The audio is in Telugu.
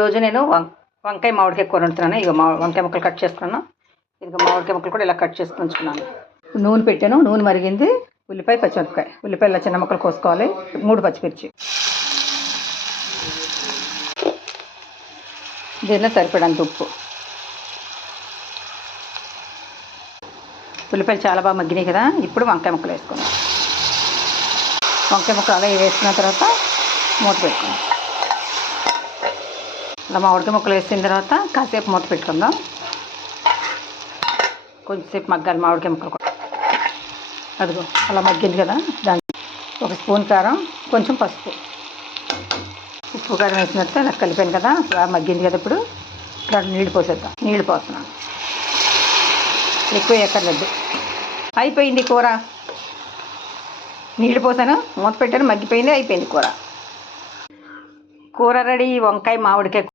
రోజు నేను వంకాయ మామిడికాయ కూర వండుతున్నాను. ఇక వంకాయ ముక్కలు కట్ చేసుకున్నాను. ఇక మామిడికాయ ముక్కలు కూడా ఇలా కట్ చేసుకుని ఉంచుకున్నాను. నూనె పెట్టాను. నూనె మరిగింది. ఉల్లిపాయ, పచ్చిమిరపకాయ. ఉల్లిపాయలు చిన్న ముక్కలు కోసుకోవాలి. 3 పచ్చిమిర్చి. దీనిలో సరిపడంత ఉప్పు. ఉల్లిపాయలు చాలా బాగా మగ్గినాయి కదా. ఇప్పుడు వంకాయ ముక్కలు వేసుకున్నాం. వంకాయ ముక్కలు అలా వేసుకున్న తర్వాత మూత పెట్టుకున్నాం. అలా మామిడికాయ ముక్కలు వేసిన తర్వాత కాసేపు మూత పెట్టుకుందాం. కొంచెంసేపు మగ్గాలి మామిడికాయ ముక్కలు కూడా. అదిగో అలా మగ్గింది కదా. దానికి 1 స్పూన్ కారం, కొంచెం పసుపు, ఉప్పు కారం వేసినట్టు అలా కలిపాను కదా. బాగా మగ్గింది కదా. ఇప్పుడు ఇక్కడ నీళ్ళు పోసేద్దాం. నీళ్ళు పోస్తున్నాను. ఎక్కువ ఎక్కర్లేదు. అయిపోయింది కూర. నీళ్ళు పోసాను, మూత పెట్టాను, మగ్గిపోయింది. అయిపోయింది కూర. కూర రెడీ. వంకాయ మామిడికాయ